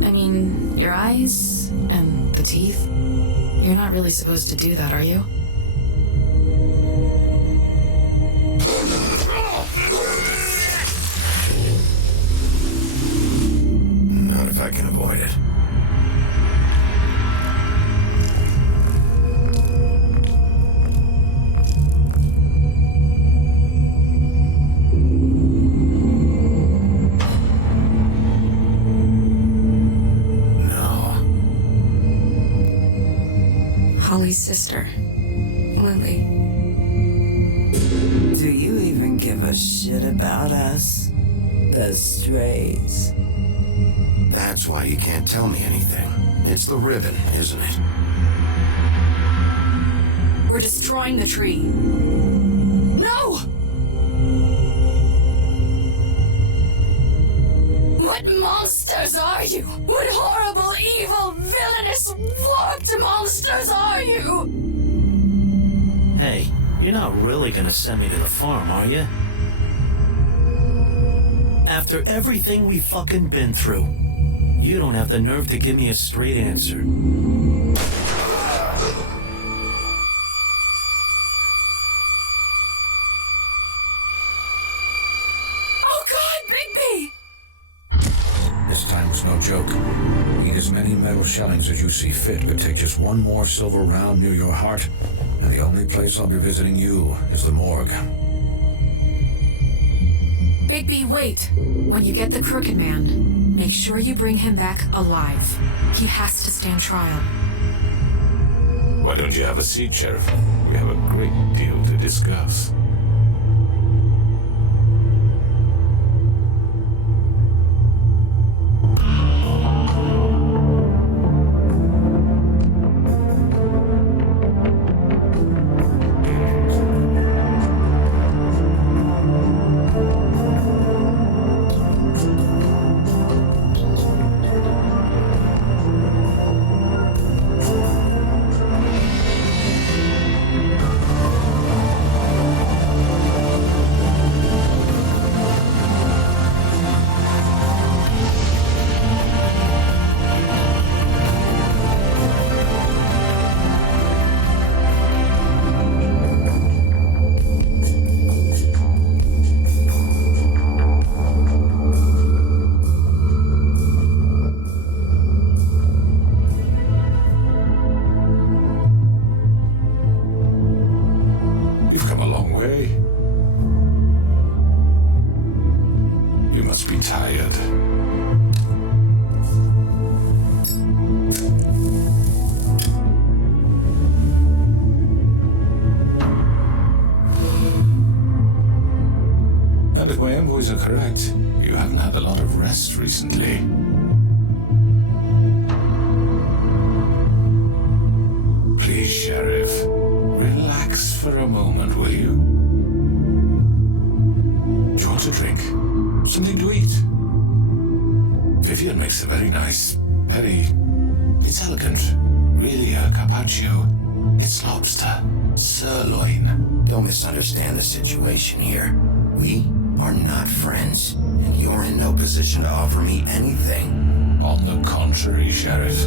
I mean, your eyes and the teeth. You're not really supposed to do that, are you? Not if I can avoid it. Holly's sister, Lily. Do you even give a shit about us? The strays. That's why you can't tell me anything. It's the ribbon, isn't it? We're destroying the tree. No! What monsters are you? What horrible, evil, villainous, warped monsters are you? Hey, you're not really gonna send me to the farm, are you? After everything we fucking been through, you don't have the nerve to give me a straight answer. Oh God, Bigby! This time was no joke. Eat as many metal shellings as you see fit, but take just one more silver round near your heart, and the only place I'll be visiting you is the morgue. Bigby, wait. When you get the Crooked Man, make sure you bring him back alive. He has to stand trial. Why don't you have a seat, Sheriff? We have a great deal to discuss. You've come a long way. You must be tired. And if my envoys are correct, you haven't had a lot of rest recently. Please, Sheriff, relax for a moment, will you? Do you want a drink? Something to eat? Vivian makes a very nice, it's elegant. Really a carpaccio. It's lobster. Sirloin. Don't misunderstand the situation here. We are not friends, and you're in no position to offer me anything. On the contrary, Sheriff.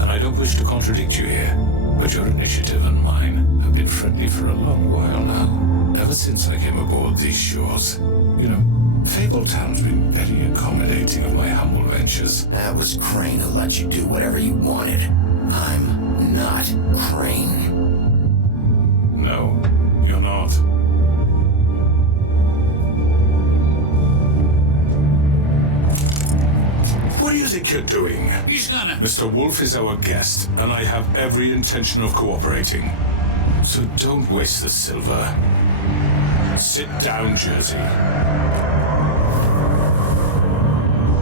And I don't wish to contradict you here, but your initiative and mine have been friendly for a long while now. Ever since I came aboard these shores. You know, Fabletown's been very accommodating of my humble ventures. That was Crane who let you do whatever you wanted. I'm not Crane. No, you're not. What do you think you're doing? He's gonna... Mr. Wolf is our guest, and I have every intention of cooperating. So don't waste the silver. Sit down, Jersey.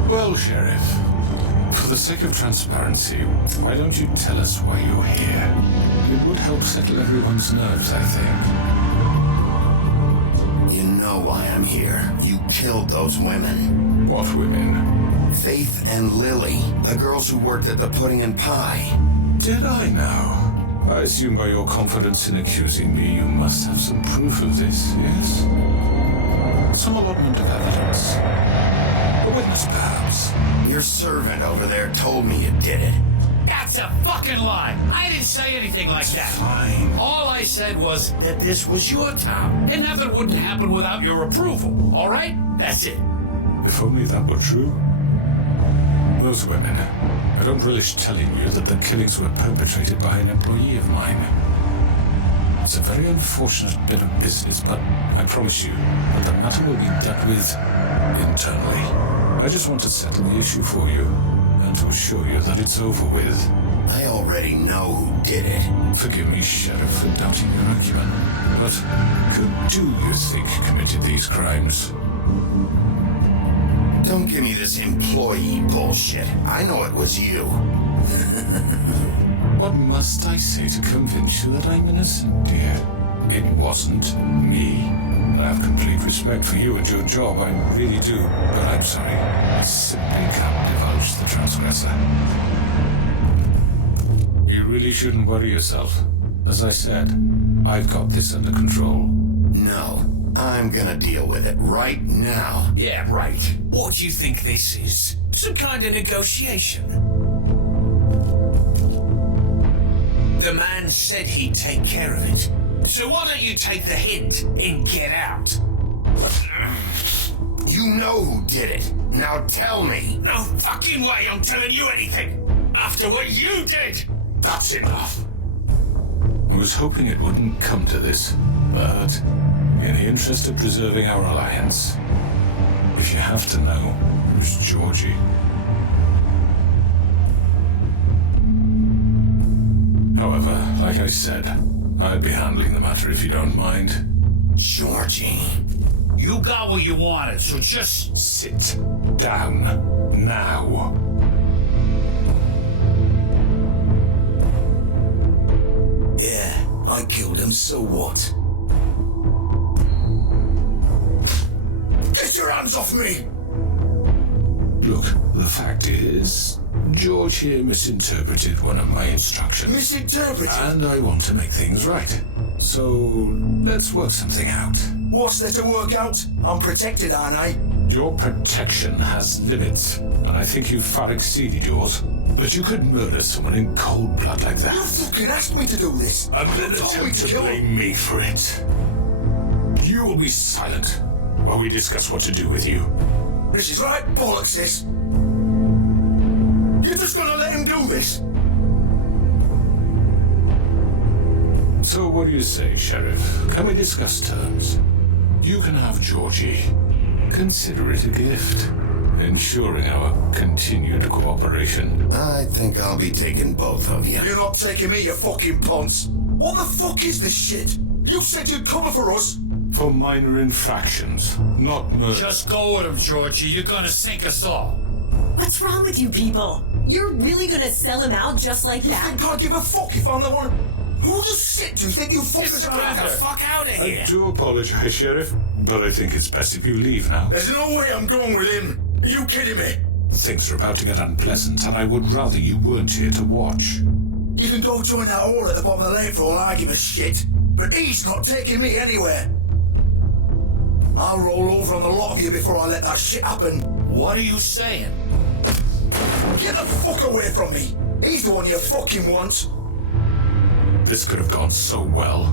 Well, Sheriff, for the sake of transparency, why don't you tell us why you're here? It would help settle everyone's nerves, I think. You know why I'm here. You killed those women. What women? Faith and Lily, the girls who worked at the Pudding and Pie. Did I now? I assume by your confidence in accusing me, you must have some proof of this, yes? Some allotment of evidence. A witness, perhaps. Your servant over there told me you did it. That's a fucking lie. I didn't say anything like that. Fine. All I said was that this was your town, and nothing wouldn't happen without your approval. All right? That's it. If only that were true. Those women. I don't relish telling you that the killings were perpetrated by an employee of mine. It's a very unfortunate bit of business, but I promise you that the matter will be dealt with internally. I just want to settle the issue for you, and to assure you that it's over with. I already know who did it. Forgive me, Sheriff, for doubting your acumen, but who do you think committed these crimes? Don't give me this employee bullshit. I know it was you. What must I say to convince you that I'm innocent, dear? It wasn't me. I have complete respect for you and your job, I really do. But I'm sorry, I simply can't divulge the transgressor. You really shouldn't worry yourself. As I said, I've got this under control. No, I'm gonna deal with it right now. Yeah, right. What do you think this is? Some kind of negotiation? The man said he'd take care of it. So why don't you take the hint and get out? You know who did it. Now tell me. No fucking way I'm telling you anything! After what you did! That's enough! I was hoping it wouldn't come to this, but in the interest of preserving our alliance, if you have to know, it was Georgie. However, like I said, I'd be handling the matter if you don't mind. Georgie. You got what you wanted, so just... Sit down now. Yeah, I killed him, so what? Get your hands off me! Look, the fact is, George here misinterpreted one of my instructions. Misinterpreted? And I want to make things right. So, let's work something out. What's there to work out? I'm protected, aren't I? Your protection has limits, and I think you've far exceeded yours. But you could murder someone in cold blood like that. You fucking asked me to do this. And then You told me attempt to kill him. blame me for it. You will be silent while we discuss what to do with you. This is right bollocks, this. You're just gonna let him do this? So what do you say, Sheriff? Can we discuss terms? You can have Georgie. Consider it a gift, ensuring our continued cooperation. I think I'll be taking both of you. You're not taking me, you fucking ponce. What the fuck is this shit? You said you'd cover for us. For minor infractions, not murder. Just go with him, Georgie. You're gonna sink us all. What's wrong with you people? You're really gonna sell him out just like You that? think I give a fuck if I'm the one? Who the shit do you think you fuckers Get are? the fuck out of here! I do apologize, Sheriff, but I think it's best if you leave now. There's no way I'm going with him. Are you kidding me? Things are about to get unpleasant, and I would rather you weren't here to watch. You can go join that whore at the bottom of the lake for all I give a shit. but he's not taking me anywhere. I'll roll over on the lot of you before I let that shit happen. What are you saying? Get the fuck away from me! He's the one you fucking want! This could have gone so well.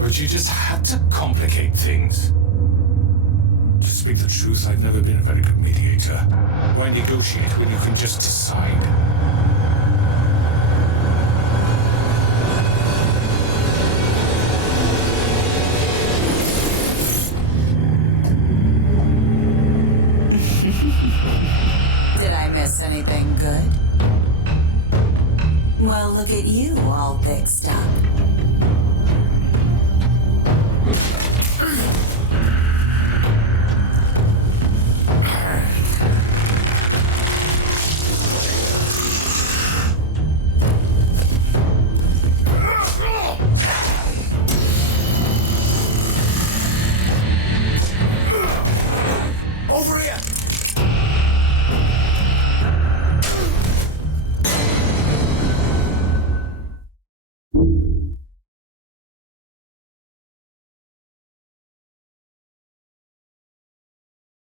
But you just had to complicate things. To speak the truth, I've never been a very good mediator. Why negotiate when you can just decide? Did I miss anything good? Well, look at you, all fixed up. Over here!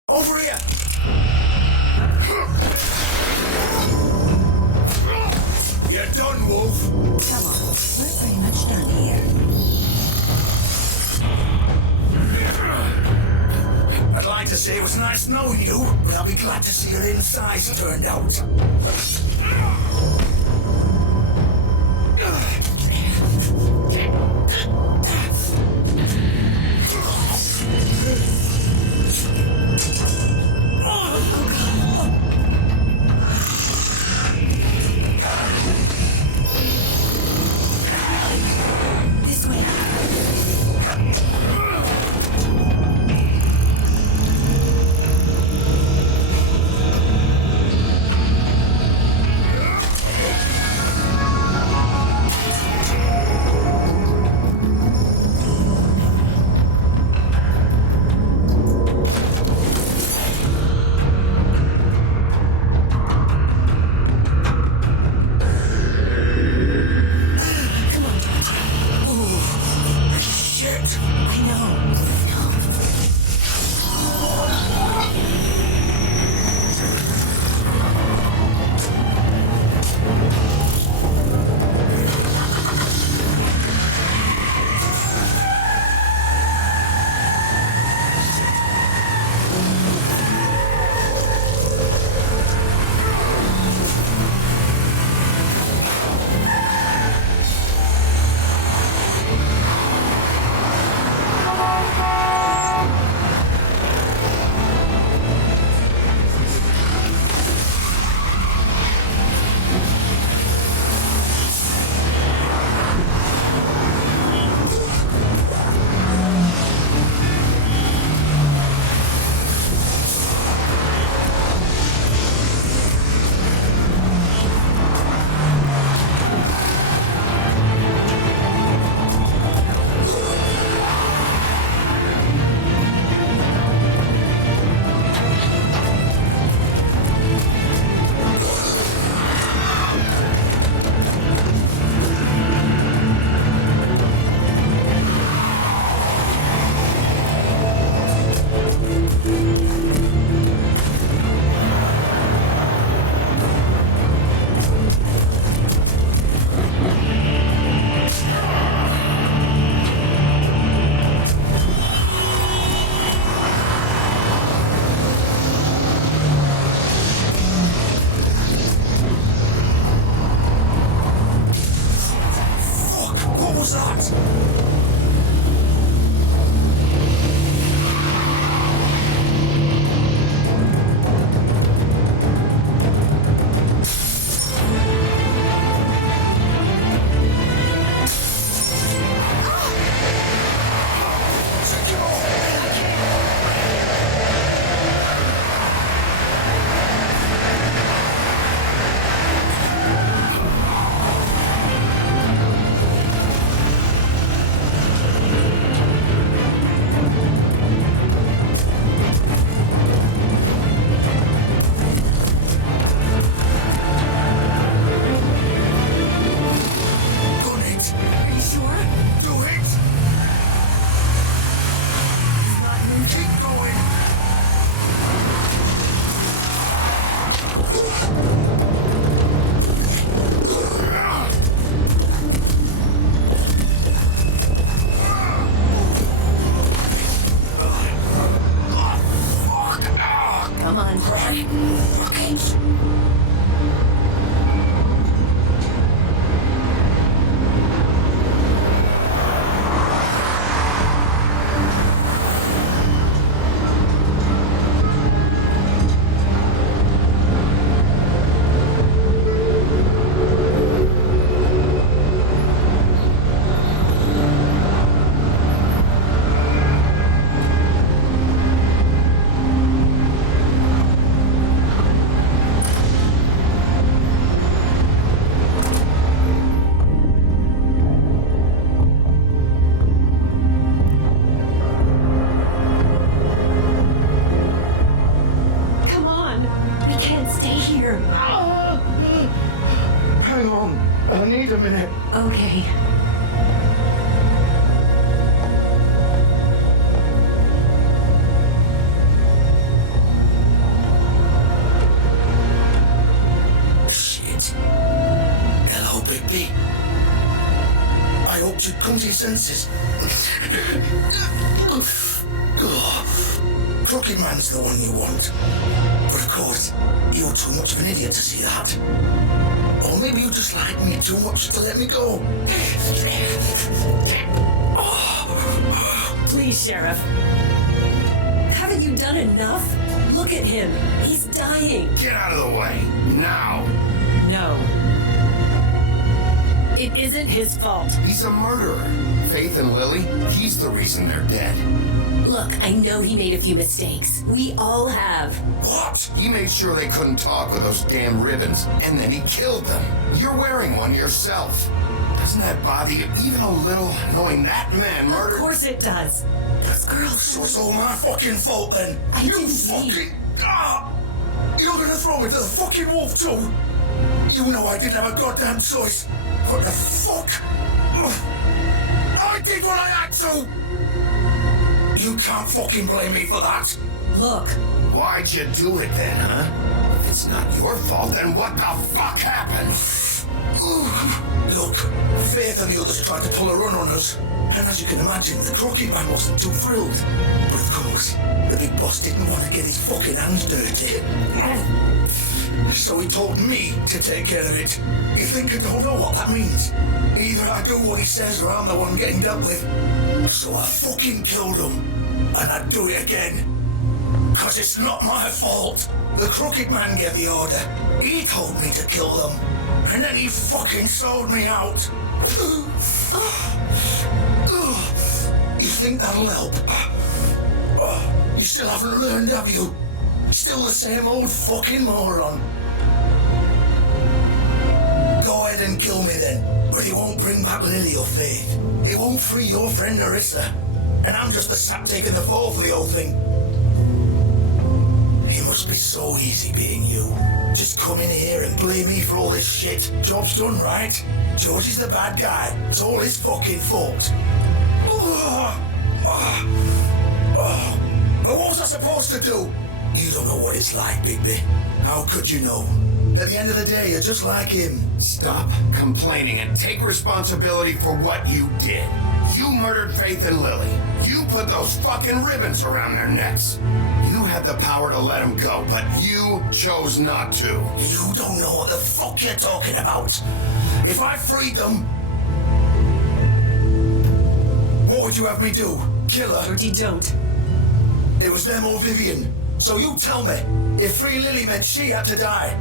Over here! You're done, Wolf! Come on, we're pretty much done here. I'd like to say it was nice knowing you, but I'll be glad to see your insides turned out. This way. Come on. Right. Okay. Come on. We can't stay here. Hang on. I need a minute. Okay. Shit. Hello, Bigby. I hoped you'd come to your senses. Crooked Man's the one you want. But of course, you're too much of an idiot to see that. Or maybe you just like me too much to let me go. Please, Sheriff. Haven't you done enough? Look at him. He's dying. Get out of the way. Now. No. It isn't his fault. He's a murderer. Faith and Lily, he's the reason they're dead. Look, I know he made a few mistakes. We all have. What? He made sure they couldn't talk with those damn ribbons, and then he killed them. You're wearing one yourself. Doesn't that bother you even a little, knowing that man murdered? Of course it does. Those girls. So it's all my fucking fault then. I You didn't see. fucking... You're gonna throw me to the fucking wolf too? You know I didn't have a goddamn choice. What the fuck? I did what I had to! You can't fucking blame me for that. Look. Why'd you do it then, huh? If it's not your fault, then what the fuck happened? Look, Faith and the others tried to pull a run on us. And as you can imagine, the Crooked Man wasn't too thrilled. But of course, the big boss didn't want to get his fucking hands dirty. So he told me to take care of it. You think I don't know what that means? Either I do what he says or I'm the one getting dealt with. So I fucking killed him. And I'd do it again. Cause it's not my fault. The Crooked Man gave the order. He told me to kill them. And then he fucking sold me out. You think that'll help? You still haven't learned, have you? Still the same old fucking moron. Go ahead and kill me then. But it won't bring back Lily or Faith. It won't free your friend Narissa. And I'm just the sap taking the fall for the whole thing. It must be so easy being you. Just come in here and blame me for all this shit. Job's done, right? George is the bad guy. It's all his fucking fault. But what was I supposed to do? You don't know what it's like, Bigby. How could you know? At the end of the day, you're just like him. Stop complaining and take responsibility for what you did. You murdered Faith and Lily. You put those fucking ribbons around their necks. You had the power to let them go, but you chose not to. You don't know what the fuck you're talking about. If I freed them, what would you have me do? Kill her? Georgie, don't. It was them or Vivian. So you tell me, if Free Lily meant she had to die,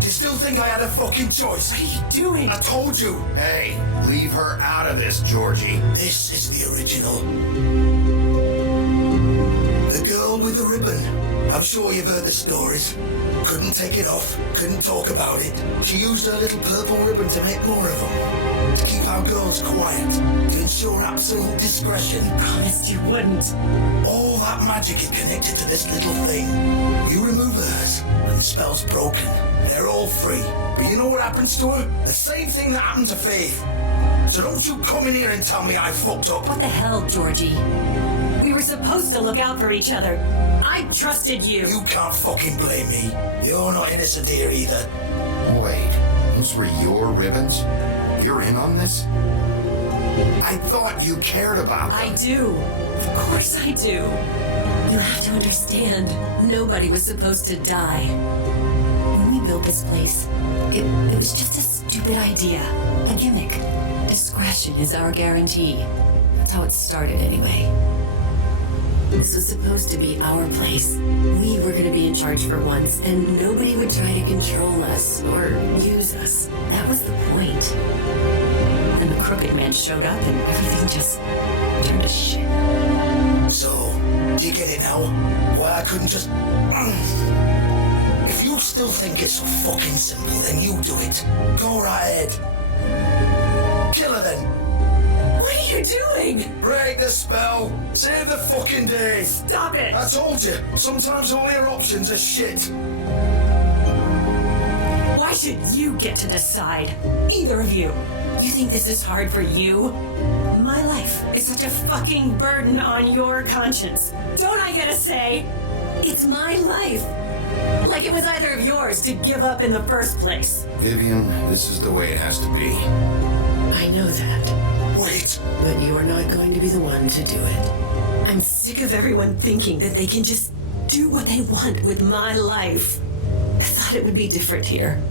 do you still think I had a fucking choice? What are you doing? I told you. Hey, leave her out of this, Georgie. This is the original. The girl with the ribbon. I'm sure you've heard the stories. Couldn't take it off, couldn't talk about it. She used her little purple ribbon to make more of them. To keep our girls quiet, to ensure absolute discretion. Promised you wouldn't. All that magic is connected to this little thing. You remove hers, and the spell's broken. They're all free. But you know what happens to her? The same thing that happened to Faith. So don't you come in here and tell me I fucked up. What the hell, Georgie? We were supposed to look out for each other. I trusted you. You can't fucking blame me. You're not innocent here either. Wait, those were your ribbons? You're in on this? I thought you cared about them. I do. Of course I do. You have to to understand. Nobody was supposed to die. When we built this place, it was just a stupid idea. A gimmick. Discretion is our guarantee. That's how it started anyway. This was supposed to be our place. We were going to be in charge for once, and nobody would try to control us or use us. That was the point. And the Crooked Man showed up, and everything just turned to shit. So, do you get it now? Why I couldn't just... If you still think it's so fucking simple, then you do it. Go right ahead. Kill her then. What are you doing? Break the spell. Save the fucking day. Stop it! I told you, sometimes all your options are shit. Why should you get to decide? Either of you. You think this is hard for you? My life is such a fucking burden on your conscience. Don't I get a say? It's my life. Like it was either of yours to give up in the first place. Vivian, this is the way it has to be. I know that. Wait. But you are not going to be the one to do it. I'm sick of everyone thinking that they can just do what they want with my life. I thought it would be different here.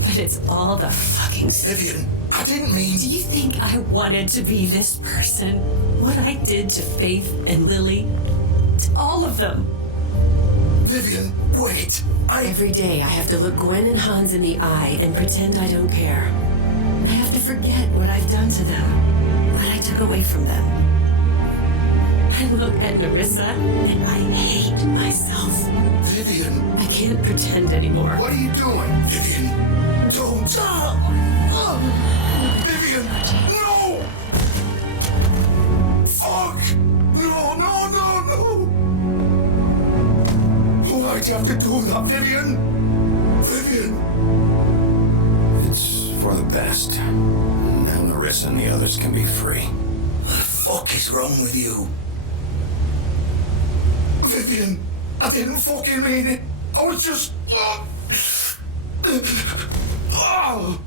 But it's all the fucking... Vivian, I didn't mean... Do you think I wanted to be this person? What I did to Faith and Lily? To all of them. Vivian, wait. Every day I have to look Gwen and Hans in the eye and pretend I don't care. I have to forget what I've done to them, what I took away from them. I look at Narissa and I hate myself. Vivian. I can't pretend anymore. What are you doing? Vivian, don't. Vivian, no! Fuck! No, no, no, no! Why'd you have to do that, Vivian? Vivian! It's for the best. Now Narissa and the others can be free. What the fuck is wrong with you? Vivian, I didn't fucking mean it. I was just... Oh.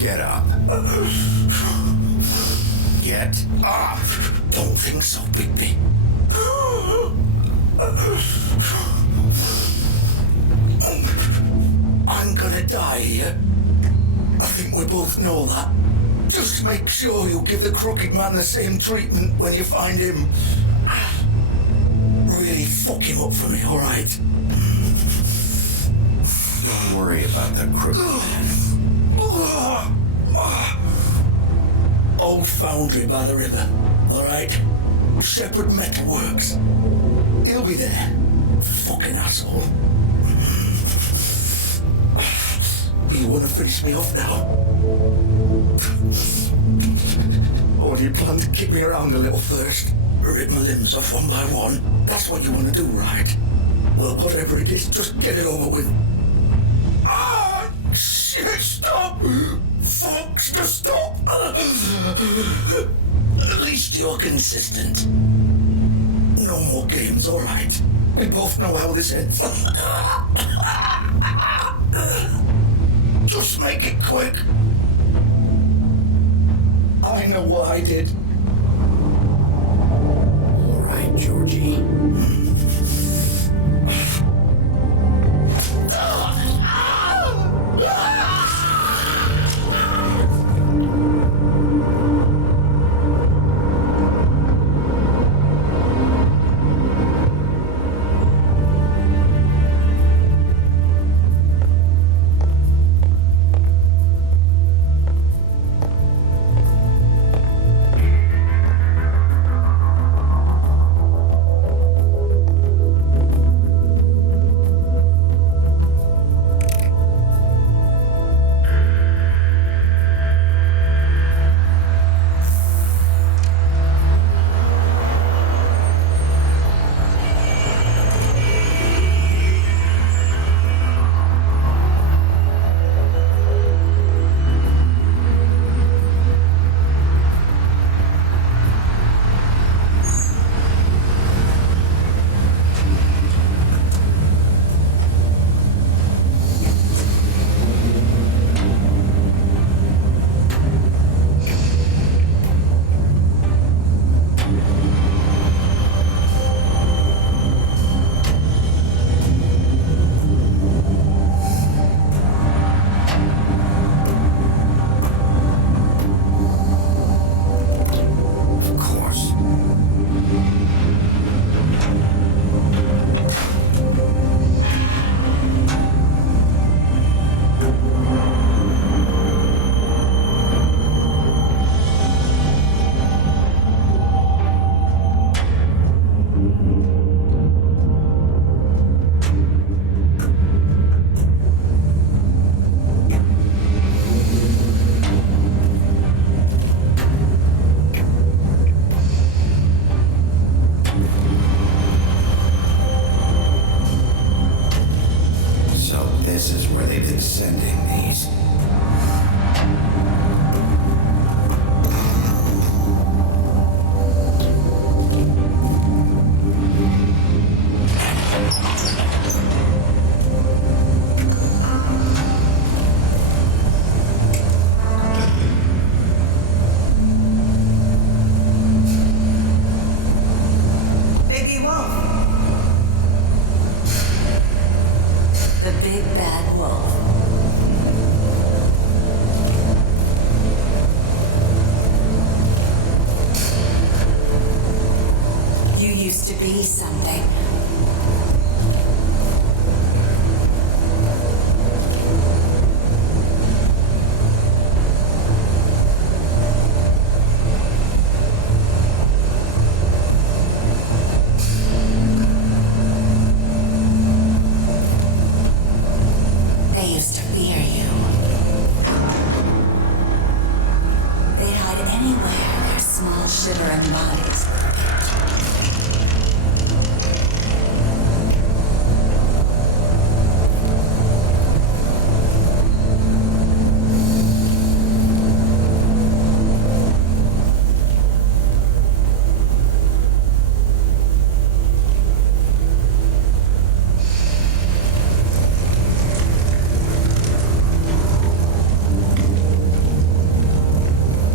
Get up. Get up. Don't think so, Bigby. I'm gonna die here. I think we both know that. Just make sure you give the Crooked Man the same treatment when you find him. Really fuck him up for me, alright? Don't worry about the Crooked Man. Old foundry by the river, alright? Shepherd Metalworks. He'll be there. Fucking asshole. You wanna finish me off now? Or do you plan to kick me around a little first? Rip my limbs off one by one? That's what you wanna do, right? Well, whatever it is, just get it over with. Ah! Shit, stop! Fuck, just stop! At least you're consistent. No more games, alright? We both know how this ends. Just make it quick. I know what I did. All right, Georgie. big bad wolf. You used to be something. They used to fear you. They'd hide anywhere their small shivering bodies lurked.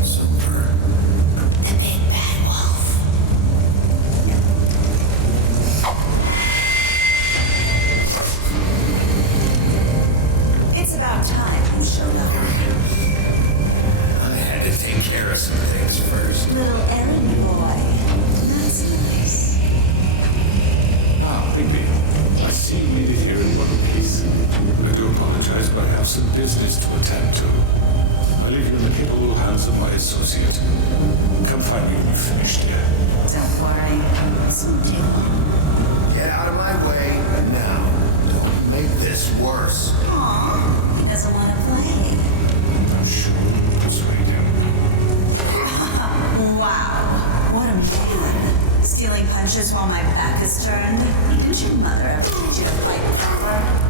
Super. The big bad wolf. It's about time you showed up. I had to take care of some things first. Little errand boy. That's nice. Ah, Bigby. I see you made it here in one piece. I do apologize, but I have some business to attend to. I leave you in the capable hands of my associate. Come find me when you've finished here. Don't worry. This won't take long. Get out of my way now. Don't make this worse. Aw, he doesn't want to play. I'm sure we'll persuade him. Wow, what a man. Stealing punches while my back is turned? Didn't your mother ever teach you to fight proper?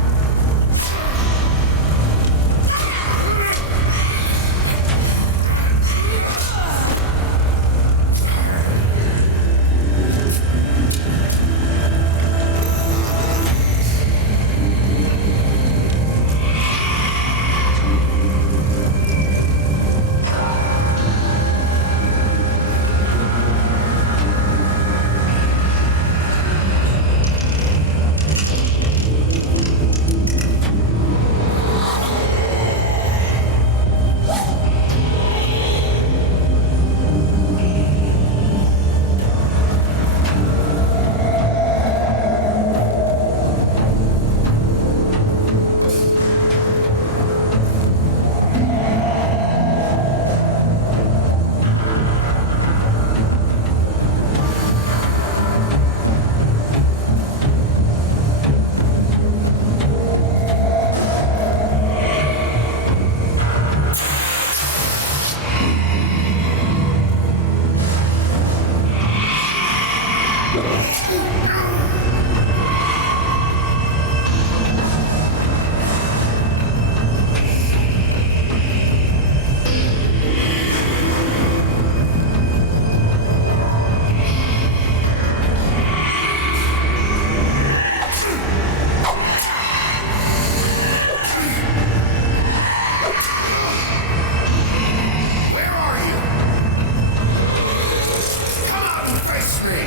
Face me!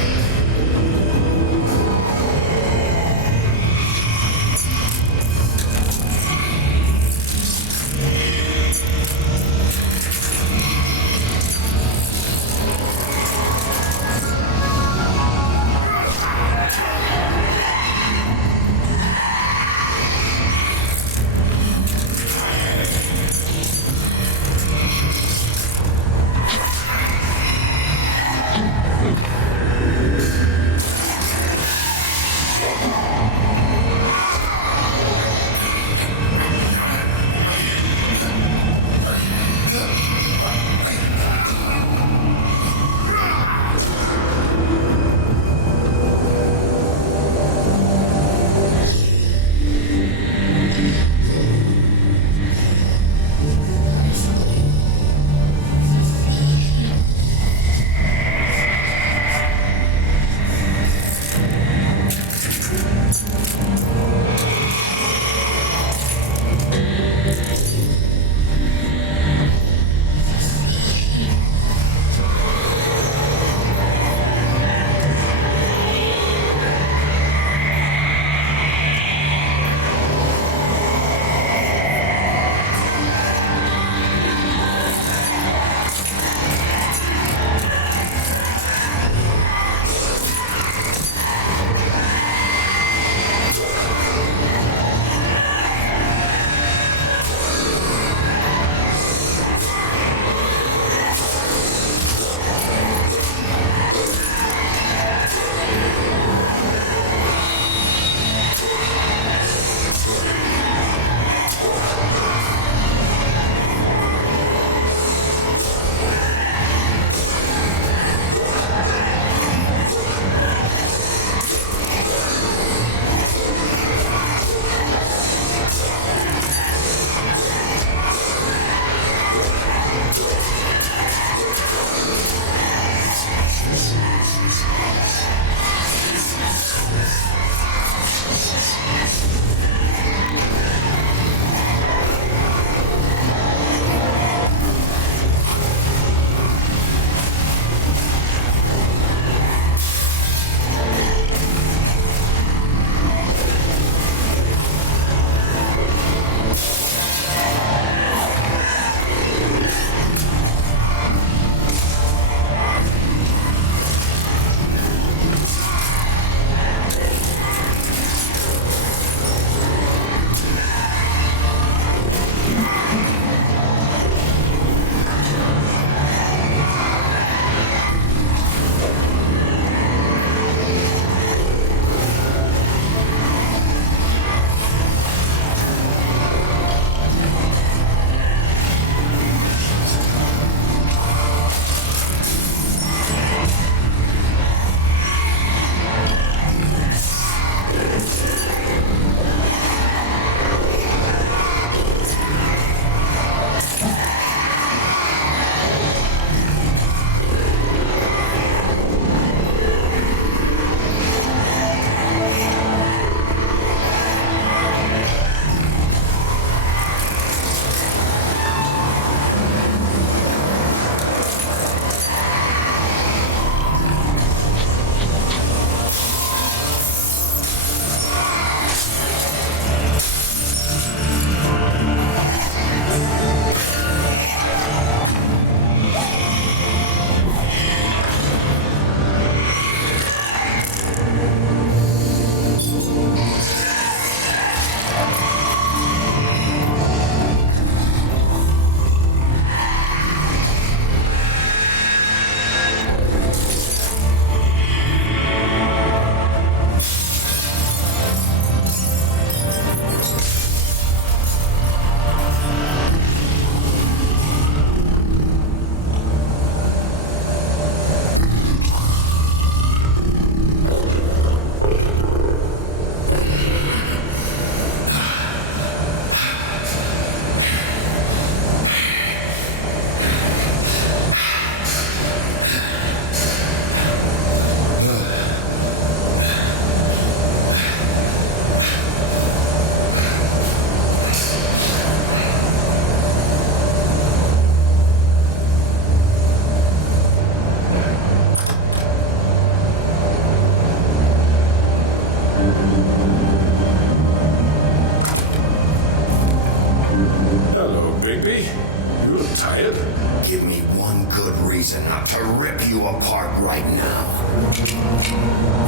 reason not to rip you apart right now.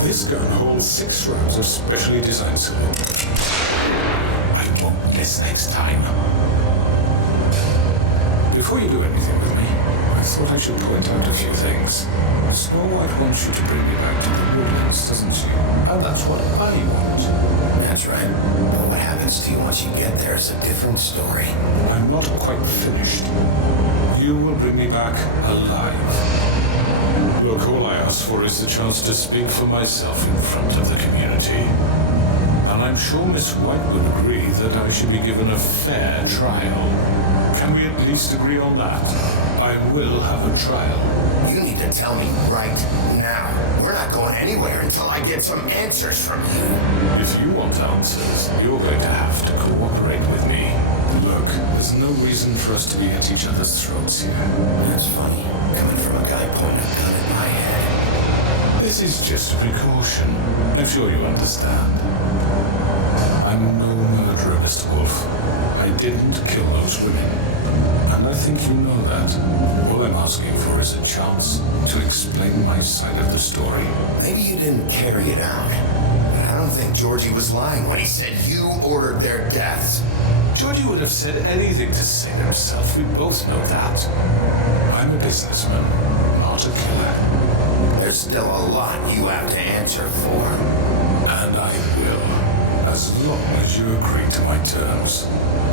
This gun holds 6 rounds of specially designed cylinders. I won't miss next time. Before you do anything with me, I thought I should point out a few things. Snow White wants you to bring me back to the woodlands, doesn't she? And that's what I want. That's right. But what happens to you once you get there is a different story. I'm not quite finished. You will bring me back alive. Look, all I ask for is the chance to speak for myself in front of the community. And I'm sure Miss White would agree that I should be given a fair trial. Can we at least agree on that? I will have a trial. You need to tell me right now. We're not going anywhere until I get some answers from you. If you want answers, you're going to have to cooperate with me. Look, there's no reason for us to be at each other's throats here. That's funny, coming from a guy pointing a gun at my head. This is just a precaution. I'm sure you understand. I'm no murderer, Mr. Wolf. I didn't kill those women. And I think you know that. All I'm asking for is a chance to explain my side of the story. Maybe you didn't carry it out. But I don't think Georgie was lying when he said you ordered their deaths. Georgie would have said anything to save himself. We both know that. I'm a businessman, not a killer. There's still a lot you have to answer for. And I will, as long as you agree to my terms.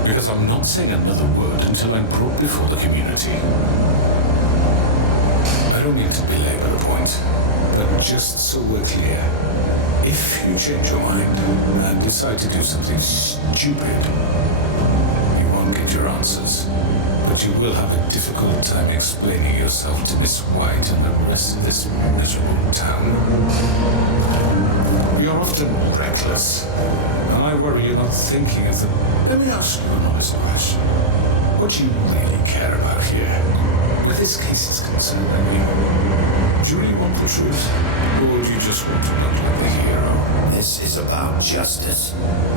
Because I'm not saying another word until I'm brought before the community. I don't mean to belabor the point, but just so we're clear, if you change your mind and decide to do something stupid, you won't get your answers, but you will have a difficult time explaining yourself to Miss White and the rest of this miserable town. You're often reckless, and I worry you're not thinking of the... Let me ask you an honest question. What do you really care about here? Where this case is concerned, I mean. Do you really want the truth? Or do you just want to look like the hero? This is about justice.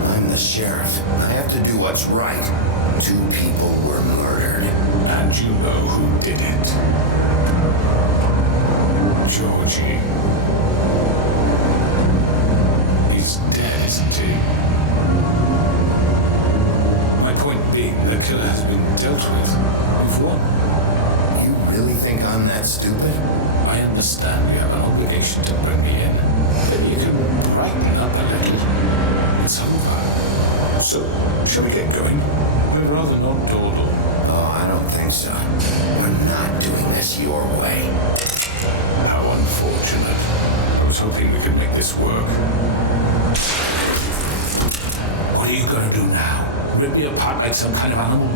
I'm the sheriff. I have to do what's right. 2 people were murdered. And you know who did it. Georgie. He's dead, isn't he? My point being, the killer has been dealt with. We've won. You really think I'm that stupid? I understand you have an obligation to bring me in. Maybe you can brighten up a little. It's over. So, shall we get going? We'd rather not dawdle. Oh, I don't think so. We're not doing this your way. How unfortunate. I was hoping we could make this work. What are you gonna do now? Rip me apart like some kind of animal?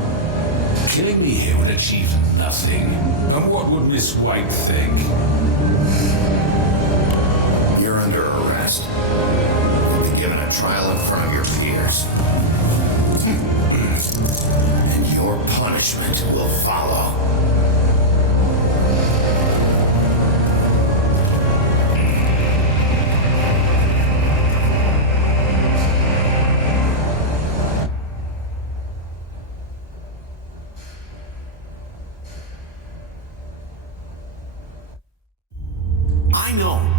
Killing me here would achieve nothing. And what would Miss White think? You're under arrest. You'll be given a trial in front of your peers. And your punishment will follow.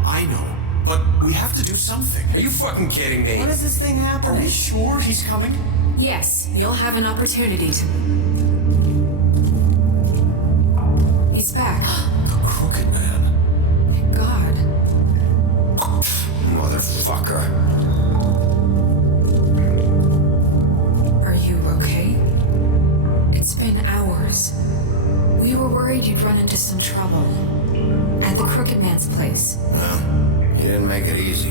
I know. But we have to do something. Are you fucking kidding me? When is this thing happening? Are we sure he's coming? Yes, you'll have an opportunity to... He's back. The Crooked Man. Thank God. Motherfucker. Are you okay? It's been hours. We were worried you'd run into some trouble. At the Crooked Man's place. Well, you didn't make it easy.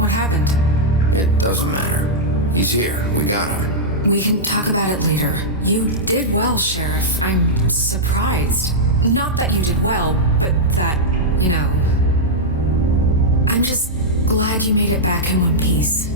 What happened? It doesn't matter. He's here. We got him. We can talk about it later. You did well, Sheriff. I'm surprised. Not that you did well, but that, you know... I'm just glad you made it back in one piece.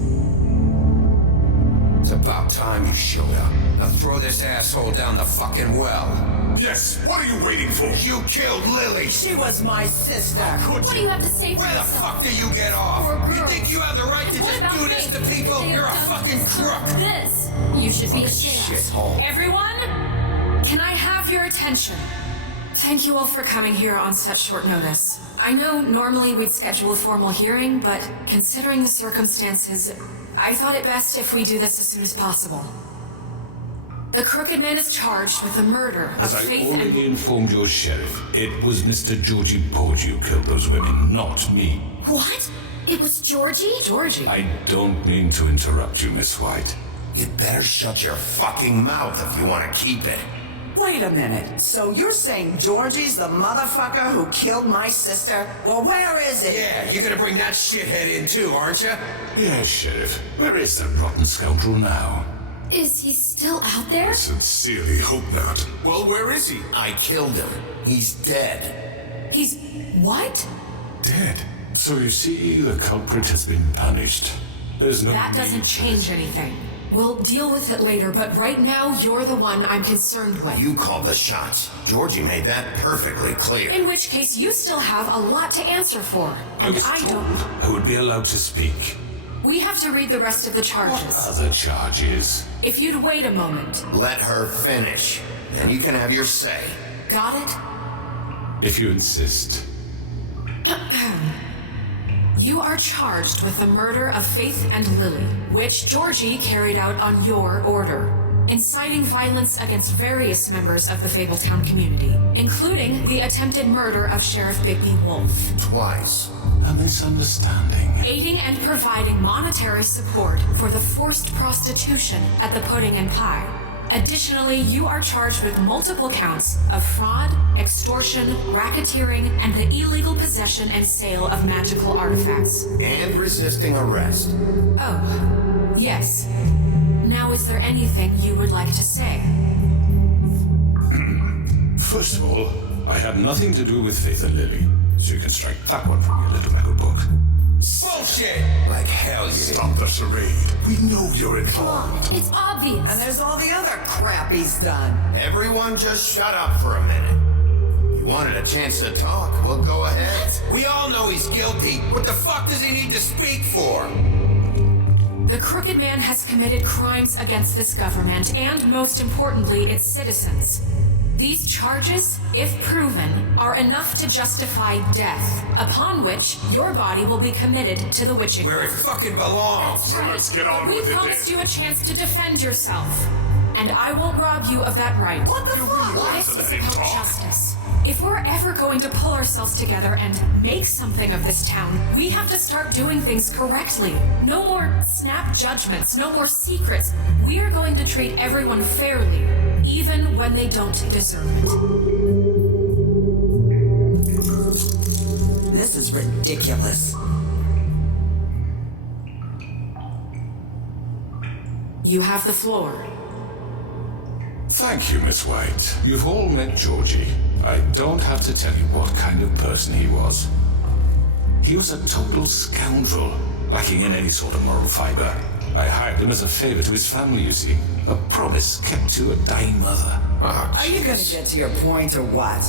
It's about time you showed up. Now throw this asshole down the fucking well. Yes, what are you waiting for? You killed Lily. She was my sister. What do you have to say for Where the yourself? fuck do you get off? Poor You girls. think you have the right to What just about do this me? to people? They You're a have done fucking crook. This. You should be ashamed. Shithole. Everyone, can I have your attention? Thank you all for coming here on such short notice. I know normally we'd schedule a formal hearing, but considering the circumstances, I thought it best if we do this as soon as possible. The Crooked Man is charged with the murder of As I Faith already and... informed your sheriff, it was Mr. Georgie Porgy who killed those women, not me. What? It was Georgie? Georgie? I don't mean to interrupt you, Miss White. You'd better shut your fucking mouth if you want to keep it. Wait a minute. So you're saying Georgie's the motherfucker who killed my sister? Well, where is he? Yeah, you're gonna bring that shithead in too, aren't you? Yes, Sheriff. Where is that rotten scoundrel now? Is he still out there? Sincerely hope not. Well, where is he? I killed him. He's dead. He's... what? Dead. So you see, the culprit has been punished. There's no That need doesn't for change anything. We'll deal with it later, but right now, you're the one I'm concerned with. You called the shots. Georgie made that perfectly clear. In which case, you still have a lot to answer for. I And was I told don't... I would be allowed to speak. We have to read the rest of the charges. Other charges. If you'd wait a moment. Let her finish, and you can have your say. Got it? If you insist. You are charged with the murder of Faith and Lily, which Georgie carried out on your order, inciting violence against various members of the Fabletown community, including the attempted murder of Sheriff Bigby Wolf. Twice. A misunderstanding. Aiding and providing monetary support for the forced prostitution at the Pudding and Pie. Additionally, you are charged with multiple counts of fraud, extortion, racketeering, and the illegal possession and sale of magical artifacts. And resisting arrest. Oh, yes. Now, is there anything you would like to say? First of all, I had nothing to do with Faith and Lily, so you can strike that one from your little record book. Bullshit! Like hell you did. Stop the charade. We know you're involved. It's obvious. And there's all the other crap he's done. Everyone just shut up for a minute. You wanted a chance to talk, well go ahead. We all know he's guilty. What the fuck does he need to speak for? The Crooked Man has committed crimes against this government and, most importantly, its citizens. These charges, if proven, are enough to justify death, upon which your body will be committed to the witching Where it fucking belongs. So let's get on we with it promised then. you a chance to defend yourself, and I won't rob you of that right. What the fuck? This to is let him about talk? justice. If we're ever going to pull ourselves together and make something of this town, we have to start doing things correctly. No more snap judgments, no more secrets. We are going to treat everyone fairly, even when they don't deserve it. This is ridiculous. You have the floor. Thank you, Miss White. You've all met Georgie. I don't have to tell you what kind of person he was. He was a total scoundrel, lacking in any sort of moral fiber. I hired him as a favor to his family, you see. A promise kept to a dying mother. Are you gonna get to your point or what?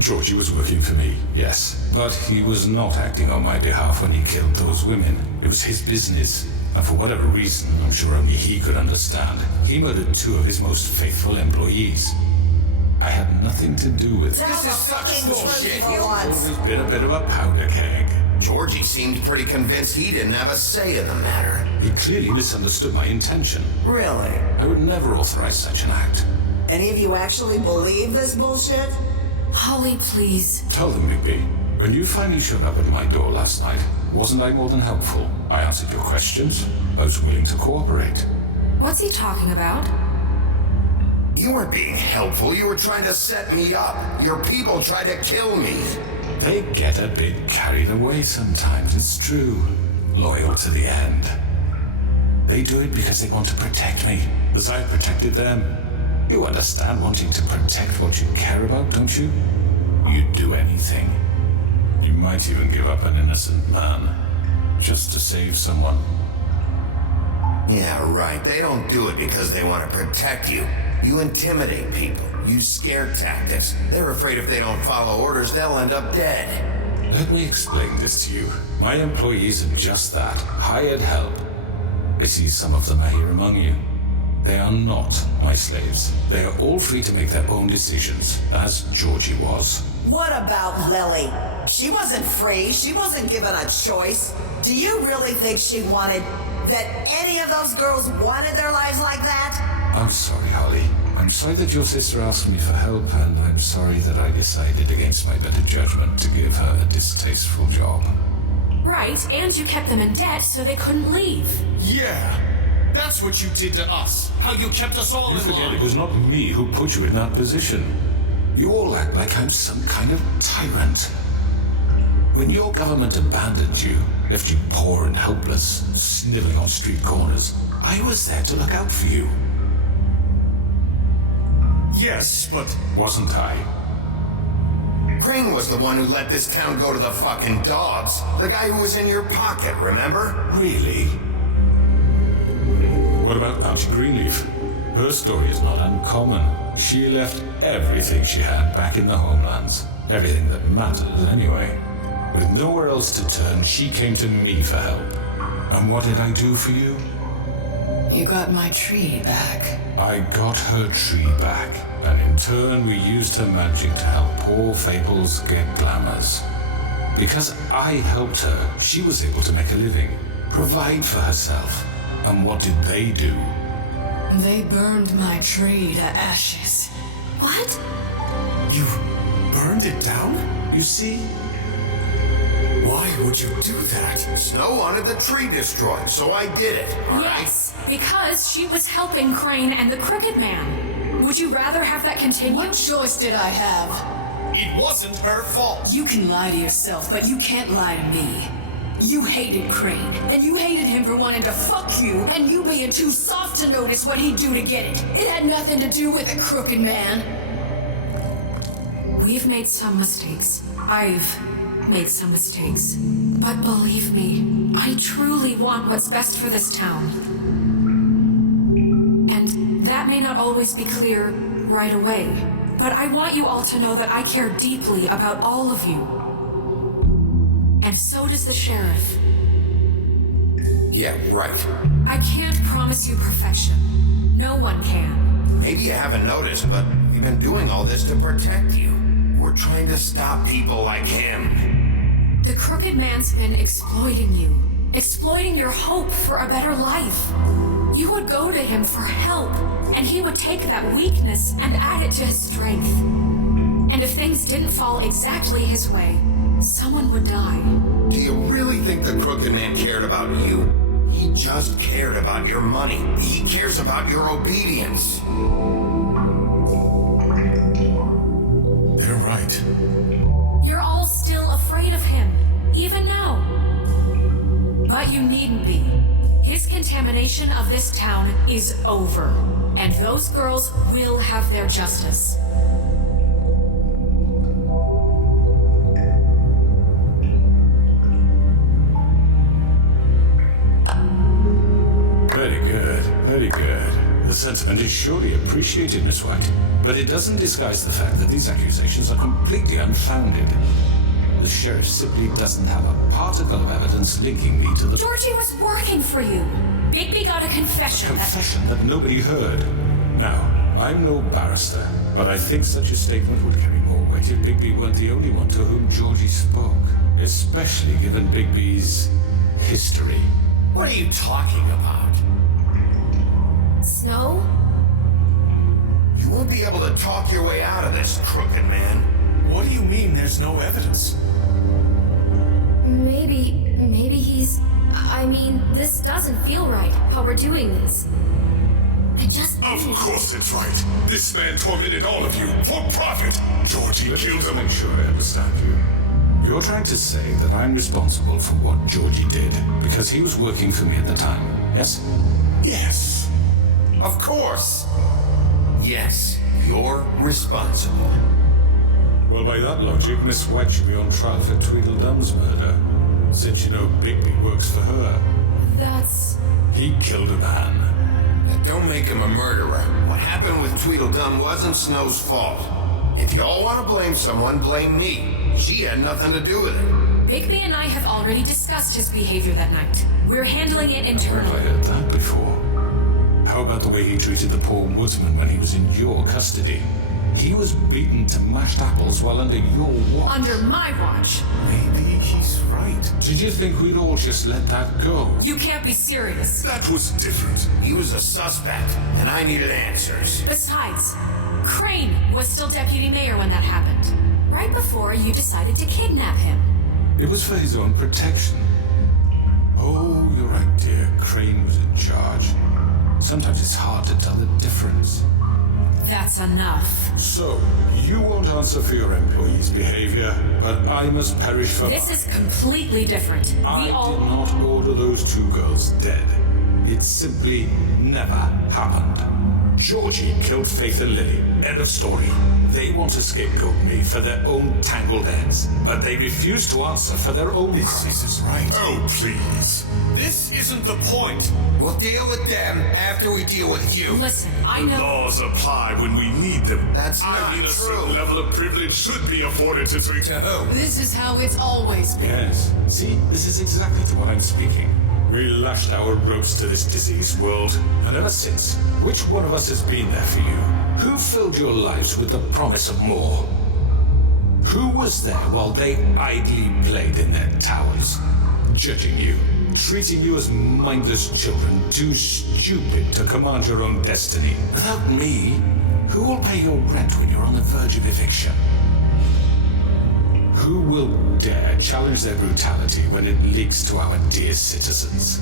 Georgie was working for me, yes. But he was not acting on my behalf when he killed those women. It was his business. And for whatever reason, I'm sure only he could understand, he murdered 2 of his most faithful employees. I had nothing to do with it. This is such bullshit. Always been a bit of a powder keg. Georgie seemed pretty convinced he didn't have a say in the matter. He clearly misunderstood my intention. Really? I would never authorize such an act. Any of you actually believe this bullshit? Holly, please. Tell them, Bigby, when you finally showed up at my door last night, wasn't I more than helpful? I answered your questions. I was willing to cooperate. What's he talking about? You weren't being helpful. You were trying to set me up. Your people tried to kill me. They get a bit carried away sometimes, it's true. Loyal to the end. They do it because they want to protect me, as I protected them. You understand wanting to protect what you care about, don't you? You'd do anything. You might even give up an innocent man, just to save someone. Yeah, right. They don't do it because they want to protect you. You intimidate people. Use scare tactics. They're afraid if they don't follow orders, they'll end up dead. Let me explain this to you. My employees are just that, hired help. I see some of them are here among you. They are not my slaves. They are all free to make their own decisions, as Georgie was. What about Lily? She wasn't free. She wasn't given a choice. Do you really think she wanted... that any of those girls wanted their lives like that? I'm sorry, Holly. I'm sorry that your sister asked me for help, and I'm sorry that I decided against my better judgment to give her a distasteful job. Right, and you kept them in debt so they couldn't leave. Yeah, that's what you did to us. How you kept us all You in forget line. it was not me who put you in that position. You all act like I'm some kind of tyrant. When your government abandoned you, left you poor and helpless, sniveling on street corners, I was there to look out for you. Yes, but Wasn't I? Crane was the one who let this town go to the fucking dogs. The guy who was in your pocket, remember? Really? What about Auntie Greenleaf? Her story is not uncommon. She left everything she had back in the homelands. Everything that mattered, anyway. With nowhere else to turn, she came to me for help. And what did I do for you? You got my tree back. I got her tree back, and in turn we used her magic to help poor Fables get glamours. Because I helped her, she was able to make a living, provide for herself. And what did they do? They burned my tree to ashes. What? you burned it down? You see? Why would you do that? Snow wanted the tree destroyed, so I did it, all right? Yes, because she was helping Crane and the Crooked Man. Would you rather have that continue? What choice did I have? It wasn't her fault. You can lie to yourself, but you can't lie to me. You hated Crane, and you hated him for wanting to fuck you, and you being too soft to notice what he'd do to get it. It had nothing to do with the Crooked Man. We've made some mistakes. I've made some mistakes. But believe me, I truly want what's best for this town. And that may not always be clear right away, but I want you all to know that I care deeply about all of you. And so does the sheriff. Yeah, right. I can't promise you perfection. No one can. Maybe you haven't noticed, but we've been doing all this to protect you. We're trying to stop people like him. The Crooked Man's been exploiting you. Exploiting your hope for a better life. You would go to him for help, and he would take that weakness and add it to his strength. And if things didn't fall exactly his way, someone would die. Do you really think the Crooked Man cared about you? He just cared about your money. He cares about your obedience. They're right. You're all still afraid of him, even now. But you needn't be. His contamination of this town is over, and those girls will have their justice. Very good, very good. The sentiment is surely appreciated, Miss White, but it doesn't disguise the fact that these accusations are completely unfounded. The sheriff simply doesn't have a particle of evidence linking me to the... Georgie was working for you. Bigby got a confession. confession that nobody heard. Now, I'm no barrister, but I think such a statement would carry more weight if Bigby weren't the only one to whom Georgie spoke, especially given Bigby's history. What are you talking about? Snow? You won't be able to talk your way out of this, Crooked Man. What do you mean there's no evidence? Maybe he's... I mean, this doesn't feel right, how we're doing this. I just... Of course it's right. This man tormented all of you for profit. Georgie killed him. Make sure I understand you. You're trying to say that I'm responsible for what Georgie did because he was working for me at the time, yes? Yes. Of course. Yes, you're responsible. Well, by that logic, Miss White should be on trial for Tweedledum's murder, since you know Bigby works for her. That's... He killed a man. Now, don't make him a murderer. What happened with Tweedledum wasn't Snow's fault. If you all want to blame someone, blame me. She had nothing to do with it. Bigby and I have already discussed his behavior that night. We're handling it Where have I internally. heard that before? How about the way he treated the poor woodsman when he was in your custody? He was beaten to mashed apples while under your watch. Under my watch. Maybe he's right. Did you think we'd all just let that go? You can't be serious. That was different. He was a suspect, and I needed answers. Besides, Crane was still deputy mayor when that happened. Right before you decided to kidnap him. It was for his own protection. Oh, you're right, dear. Crane was in charge. Sometimes it's hard to tell the difference. That's enough. So, you won't answer for your employees' behavior, but I must perish for This mine. is completely different. I did not order those 2 girls dead. It simply never happened. Georgie killed Faith and Lily. End of story. They want to scapegoat me for their own tangled ends, but they refuse to answer for their own crimes. This is right. Oh, please. This isn't the point. We'll deal with them after we deal with you. Listen, I The know. laws apply when we need them. That's I not mean, a true. certain level of privilege should be afforded to three. To who? This is how it's always been. Yes. See, this is exactly to what I'm speaking. We lashed our ropes to this diseased world, and ever since, which one of us has been there for you? Who filled your lives with the promise of more? Who was there while they idly played in their towers, judging you, treating you as mindless children, too stupid to command your own destiny? Without me, who will pay your rent when you're on the verge of eviction? Who will dare challenge their brutality when it leaks to our dear citizens?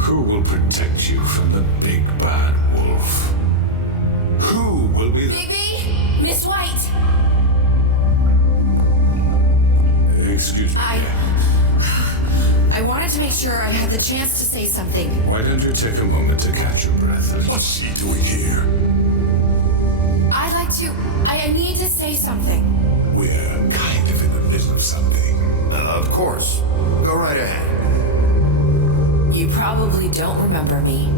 Who will protect you from the big bad wolf? Who will be the... Bigby? Miss White! Excuse me. I wanted to make sure I had the chance to say something. Why don't you take a moment to catch your breath? What's she doing here? I'd like to... I need to say something. We're kind of in the middle of something. Of course. Go right ahead. You probably don't remember me.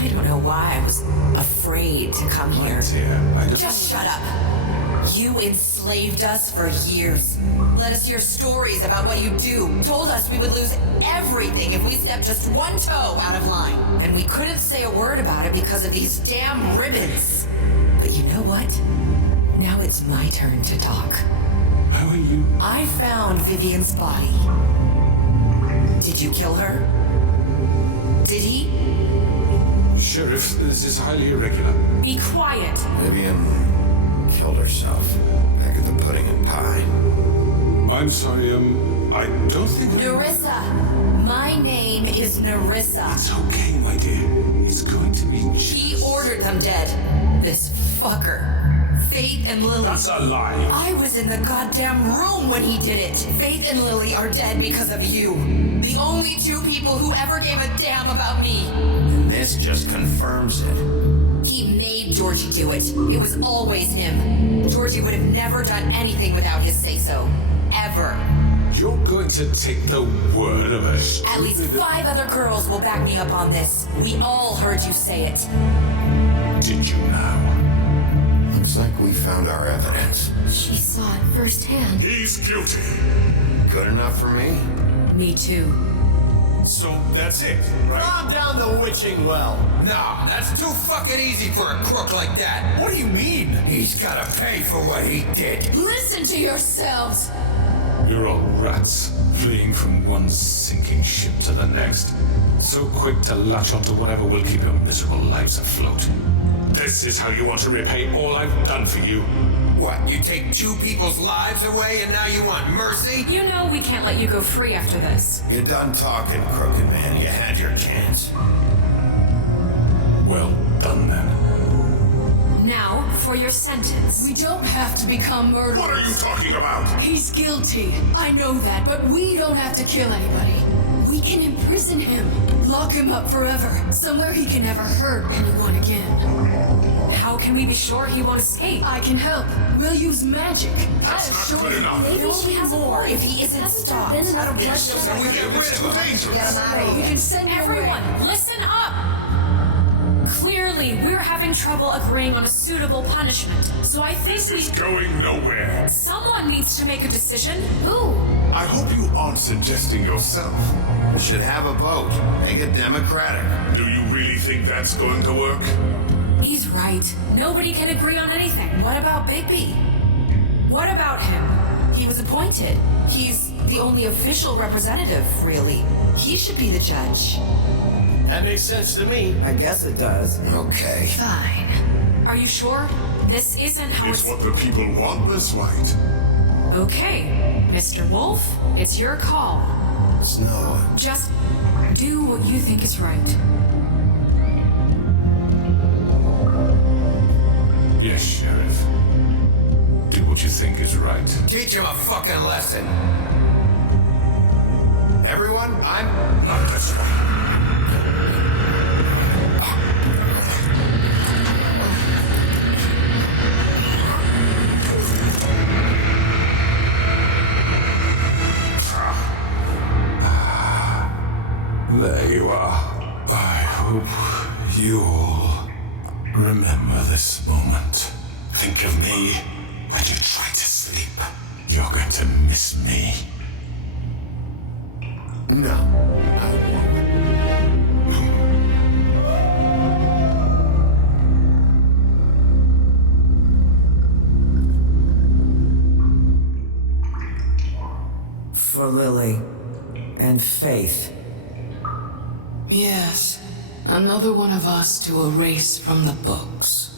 I don't know why I was afraid to come here. Dear, I don't... Just shut up. You enslaved us for years. Let us hear stories about what you do. Told us we would lose everything if we stepped just one toe out of line. And we couldn't say a word about it because of these damn ribbons. But you know what? Now it's my turn to talk. How are you? I found Vivian's body. Did you kill her? Did he? Sheriff, this is highly irregular. Be quiet. Vivian killed herself back at the pudding and pie. I'm sorry, I don't think Nerissa. My name is Nerissa. It's okay, my dear. It's going to be... He ordered them dead. This fucker. Faith and Lily. That's a lie. I was in the goddamn room when he did it. Faith and Lily are dead because of you. The only 2 people who ever gave a damn about me. And this just confirms it. He made Georgie do it. It was always him. Georgie would have never done anything without his say-so. Ever. You're going to take the word of a... At least 5 other girls will back me up on this. We all heard you say it. Did you now? Looks like we found our evidence. She saw it firsthand. He's guilty. Good enough for me? Me too. So that's it, right? Calm down the witching well. Nah, that's too fucking easy for a crook like that. What do you mean? He's gotta pay for what he did. Listen to yourselves. You're all rats, fleeing from one sinking ship to the next. So quick to latch onto whatever will keep your miserable lives afloat. This is how you want to repay all I've done for you. What, you take 2 people's lives away and now you want mercy? You know we can't let you go free after this. You're done talking, crooked man. You had your chance. Well done, then. Now, for your sentence. We don't have to become murderers. What are you talking about? He's guilty. I know that, but we don't have to kill anybody. We can imprison him. Lock him up forever. Somewhere he can never hurt anyone again. How can we be sure he won't escape? I can help. We'll use magic. That's not assure good you. enough. There will be more if he isn't Hasn't there stopped. been enough Yes, bloodshed? we get rid It's of too him. dangerous. Get him out of We here. can send him Everyone, away. listen up! Clearly, we're having trouble agreeing on a suitable punishment. So I think This is going nowhere. someone needs to make a decision. Who? I hope you aren't suggesting yourself. We should have a vote. Make it democratic. Do you really think that's going to work? He's right. Nobody can agree on anything. What about Bigby? What about him? He was appointed. He's the only official representative, really. He should be the judge. That makes sense to me. I guess it does. Okay. Fine. Are you sure? This isn't how It's what the people want, Miss White. Okay. Mr. Wolf, it's your call. Snow. Just do what you think is right. Yes, Sheriff. Do what you think is right. Teach him a fucking lesson. Everyone, I'm Not this way. There you are. I hope you'll remember this moment. Think of me when you try to sleep. You're going to miss me. No, I won't. For Lily and Faith. Yes, another one of us to erase from the books.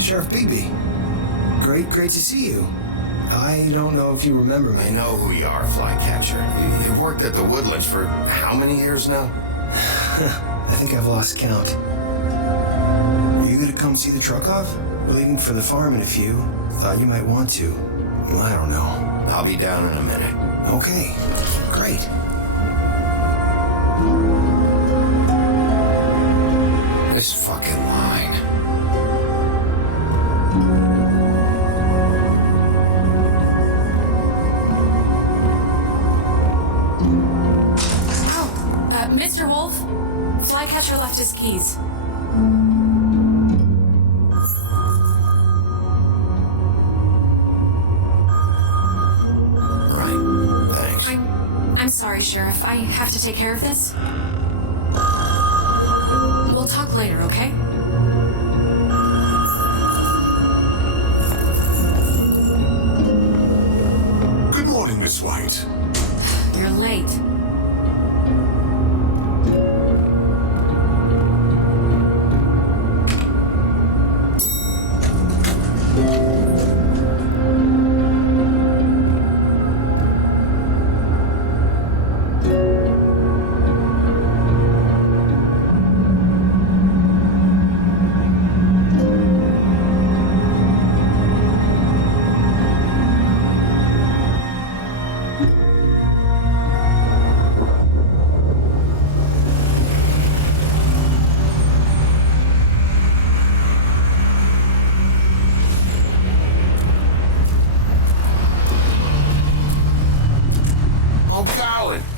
Sheriff Bigby. Great to see you. I don't know if you remember me. I know who you are, Flycatcher. You've worked at the Woodlands for how many years now? I think I've lost count. Are you gonna come see the truck off? We're leaving for the farm in a few. Thought you might want to. I don't know. I'll be down in a minute. Okay, great. This fucking line. Mr. Wolf, Flycatcher left his keys. Right, thanks. I'm sorry, Sheriff. I have to take care of this. We'll talk later, okay? Good morning, Miss White. You're late.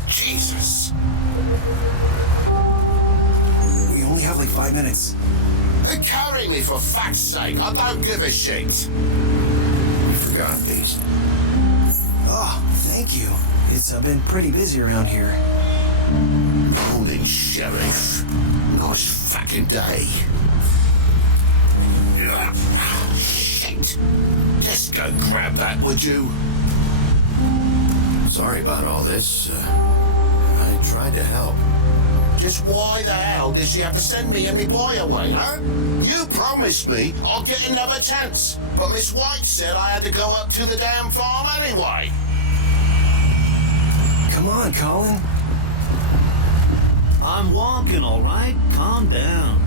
Jesus. We only have like 5 minutes. Then carry me for fuck's sake. I don't give a shit. You forgot these. Oh, thank you. It's been pretty busy around here. Morning, Sheriff. Nice fucking day. Shit. Just go grab that, would you? Sorry about all this. I tried to help. Just why the hell did she have to send me and me boy away, huh? You promised me I'll get another chance, but Miss White said I had to go up to the damn farm anyway. Come on, Colin. I'm walking, all right? Calm down.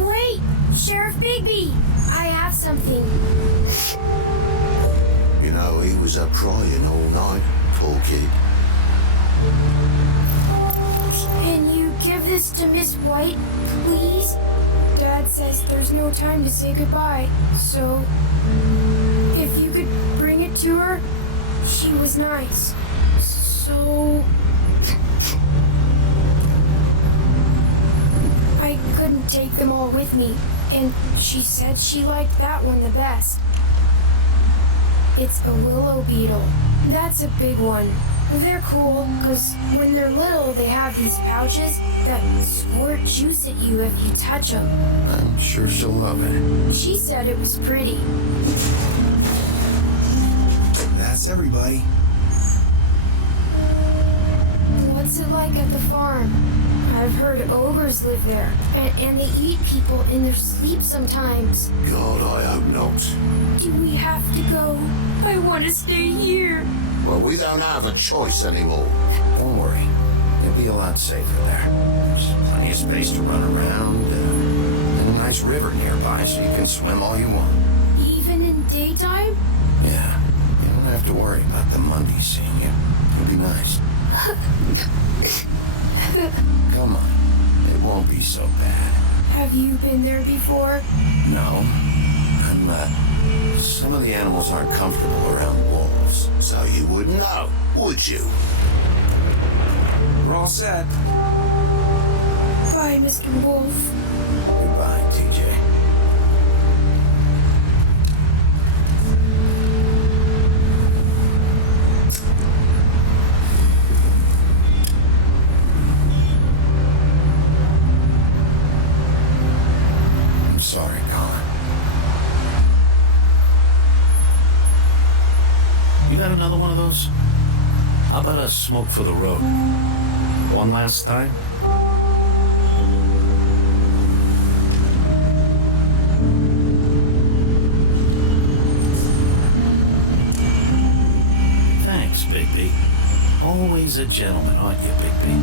Wait! Sheriff Bigby! I have something. You know, he was up crying all night, poor kid. Can you give this to Miss White, please? Dad says there's no time to say goodbye, so if you could bring it to her, she was nice. So I couldn't take them all with me, and she said she liked that one the best. It's a willow beetle. That's a big one. They're cool, because when they're little, they have these pouches that squirt juice at you if you touch them. I'm sure she'll love it. She said it was pretty. That's everybody. What's it like at the farm? I've heard ogres live there, and they eat people in their sleep sometimes. God, I hope not. Do we have to go? I want to stay here. Well, we don't have a choice anymore. Don't worry. You'll be a lot safer there. There's plenty of space to run around, and a nice river nearby so you can swim all you want. Even in daytime? Yeah, you don't have to worry about the Mondays seeing you. It'll be nice. Come on. It won't be so bad. Have you been there before? No. Some of the animals aren't comfortable around wolves. So you wouldn't know, would you? We're all set. Bye, Mr. Wolf. Goodbye, TJ. I'm sorry, Colin. You got another one of those? How about a smoke for the road? One last time? Thanks, Bigby. Always a gentleman, aren't you, Bigby?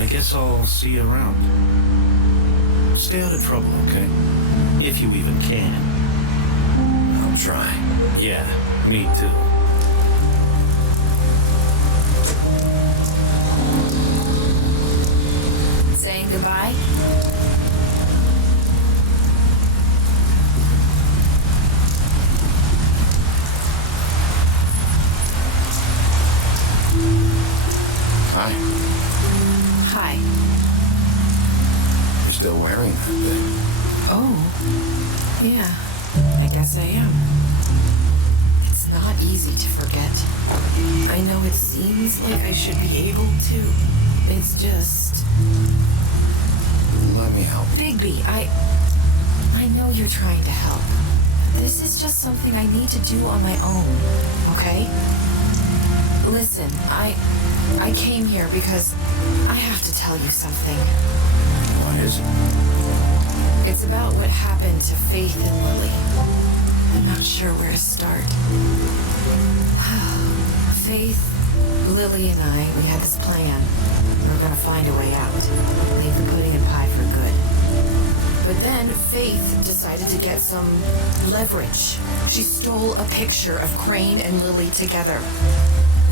I guess I'll see you around. Stay out of trouble, okay? If you even can. I'll try. Yeah, me too. Saying goodbye? Hi. Hi. You're still wearing that thing. Oh, yeah, I guess I am. It's not easy to forget. I know it seems like I should be able to. It's just... Let me help. Bigby, I know you're trying to help. This is just something I need to do on my own, okay? Listen, I came here because I have to tell you something. What is it? It's about what happened to Faith and Lily. I'm not sure where to start. Faith, Lily, and I, we had this plan. We were gonna find a way out. Leave the pudding and pie for good. But then Faith decided to get some leverage. She stole a picture of Crane and Lily together.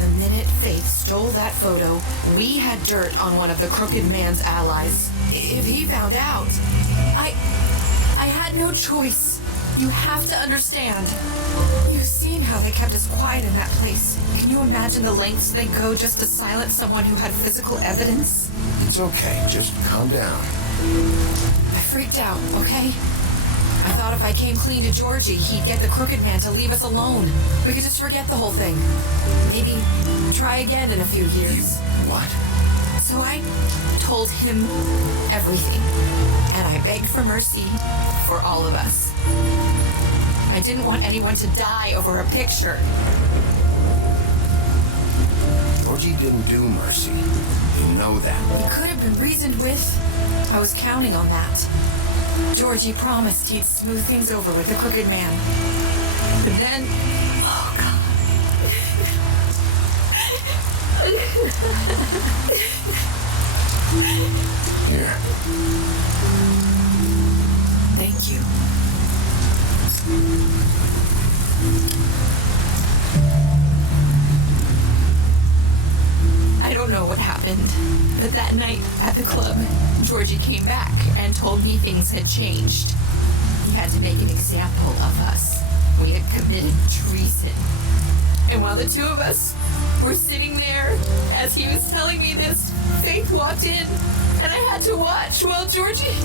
The minute Faith stole that photo, we had dirt on one of the crooked man's allies. If he found out, I had no choice. You have to understand. You've seen how they kept us quiet in that place. Can you imagine the lengths they go just to silence someone who had physical evidence? It's okay. Just calm down. I freaked out, okay? I thought if I came clean to Georgie, he'd get the crooked man to leave us alone. We could just forget the whole thing. Maybe try again in a few years. What? So I told him everything. And I begged for mercy for all of us. I didn't want anyone to die over a picture. Georgie didn't do mercy. You know that. He could have been reasoned with. I was counting on that. Georgie promised he'd smooth things over with the crooked man. But then... Oh, God. Here. Thank you. I don't know what happened, but that night at the club, Georgie came back and told me things had changed. He had to make an example of us. We had committed treason. And while the two of us were sitting there, as he was telling me this, Faith walked in, and I had to watch while Georgie...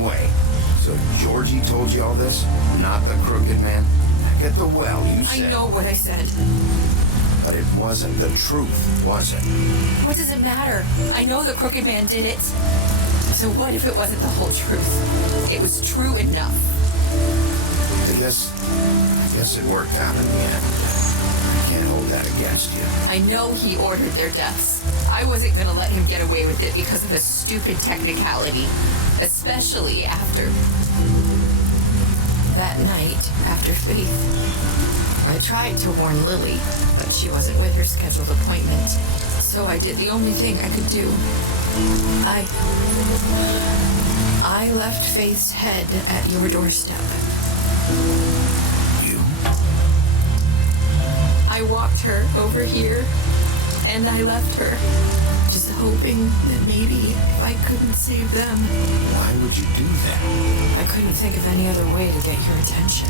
Wait, so Georgie told you all this? Not the crooked man? Back at the well, you said... I know what I said. But it wasn't the truth, was it? What does it matter? I know the crooked man did it. So what if it wasn't the whole truth? It was true enough. I guess it worked out in the end. I can't hold that against you. I know he ordered their deaths. I wasn't gonna let him get away with it because of a stupid technicality. Especially after... that night, after Faith. I tried to warn Lily, but she wasn't with her scheduled appointment. So I did the only thing I could do. I left Faith's head at your doorstep. You? I walked her over here, and I left her, just hoping that maybe if I couldn't save them... Why would you do that? I couldn't think of any other way to get your attention.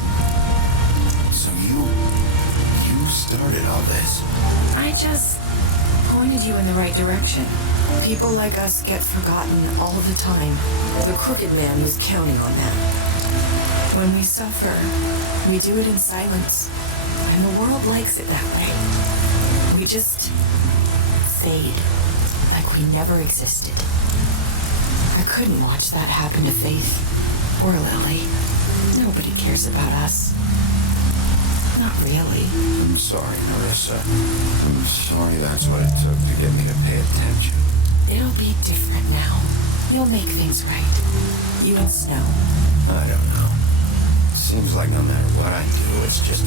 So you started all this? I just pointed you in the right direction. People like us get forgotten all the time. The crooked man was counting on that. When we suffer, we do it in silence, and the world likes it that way. We just fade, like we never existed. I couldn't watch that happen to Faith or Lily. Nobody cares about us. Not really. I'm sorry, Marissa. I'm sorry that's what it took to get me to pay attention. It'll be different now. You'll make things right. You and Snow. I don't know. Seems like no matter what I do, it's just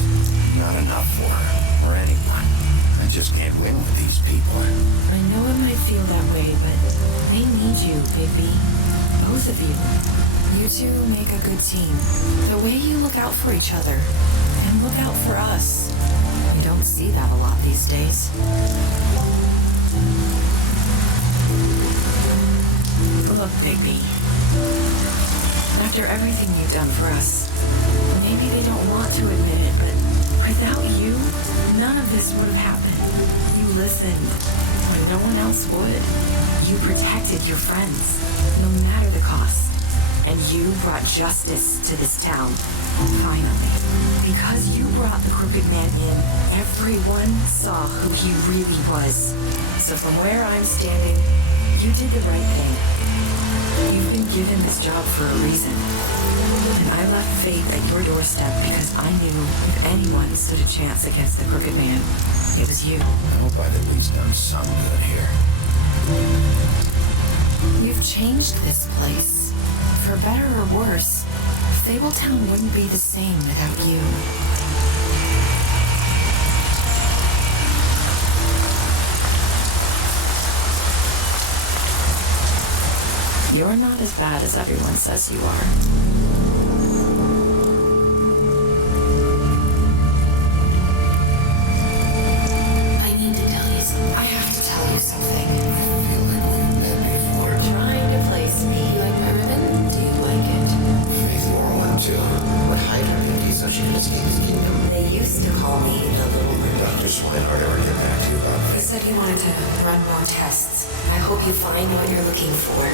not enough for her or anyone. I just can't win with these people. I know it might feel that way, but they need you, baby. Both of you. You two make a good team. The way you look out for each other and look out for us. You don't see that a lot these days. Look, Bigby. After everything you've done for us, maybe they don't want to admit it, but without you, none of this would have happened. You listened when no one else would. You protected your friends, no matter the cost. And you brought justice to this town, finally. Because you brought the crooked man in, everyone saw who he really was. So from where I'm standing, you did the right thing. You've been given this job for a reason. And I left Faith at your doorstep because I knew if anyone stood a chance against the crooked man, it was you. I hope I've at least done some good here. You've changed this place. For better or worse, Fabletown wouldn't be the same without you. You're not as bad as everyone says you are. I need to tell you something. I have to tell you something. I feel like we've met before. Trying to place me. You like my ribbon? Do you like it? Faith wore one too. Would hide her identity so she could escape his kingdom. They used to call me the Little Mermaid. Dr. Swinehart ever get back to you about He said he wanted to run more tests. I hope you find what you're looking for.